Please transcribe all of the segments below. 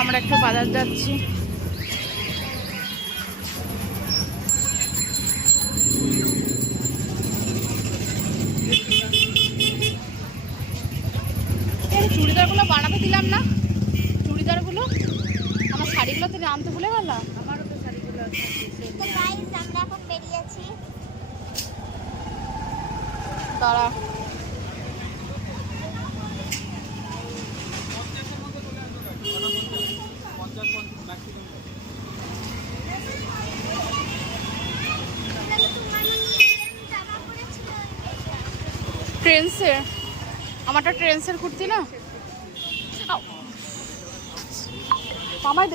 আমরা একটু বাজার যাচ্ছি। চুড়িদারগুলো বানাতে দিলাম না, চুড়িদারগুলো আমার শাড়িগুলো তো আনতে ভুলে গেলাম। আমারও তো শাড়িগুলো আছে। আমরা এখন বেরিয়েছি। তারা ট্রেন্সের, আমারটা ট্রেন্সের কুর্তি না আমার।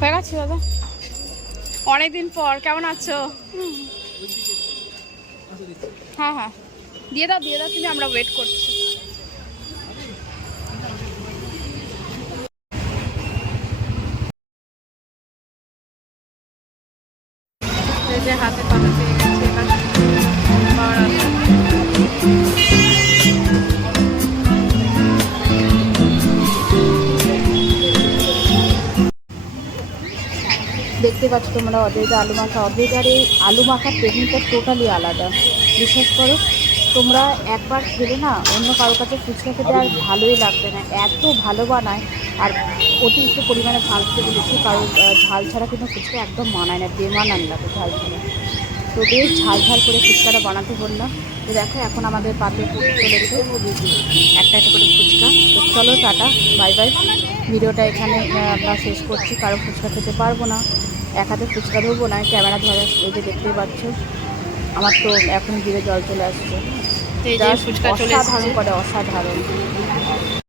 হয়ে গেছে দাদা, অনেকদিন পর। কেমন আছো? হ্যাঁ হ্যাঁ দিয়ে দাও দিয়ে দাও তুমি, আমরা ওয়েট করছি। এই যে হাতে পাতা পেয়ে গেছে, এবার পাওয়ার আছে। দেখতে পাচ্ছ তোমরা অদ্বৈত আলু মাখা। অদ্বৈতার এই আলু মাখার টেকনিকটা টোটালি আলাদা। বিশ্বাস করো, তোমরা একবার খেলে না অন্য কারোর কাছে ফুচকা খেতে আর ভালোই লাগবে না, এত ভালো বানায়। আর অতিরিক্ত পরিমাণে ঝাল খেতে বলেছি, কারণ ঝাল ছাড়া কিন্তু ফুচকা একদম মানায় না, বেমানান লাগে ঝাল ছাড়া। তো বেশ ঝাল ঝাল করে ফুচকাটা বানাতে বললাম। তো দেখো এখন আমাদের পাতে চলেছে একটা একটা করে ফুচকা। তো চলো টাটা, বাই বাই। ভিডিওটা এখানে আমরা শেষ করছি, কারণ ফুচকা খেতে পারবো না, এক হাতে ফুচকা ধরবো না, ক্যামেরা ধরে। এই যে দেখতেই পাচ্ছ, আমার তো এখন জিভে জল চলে আসছে। অসাধারণ করে, অসাধারণ।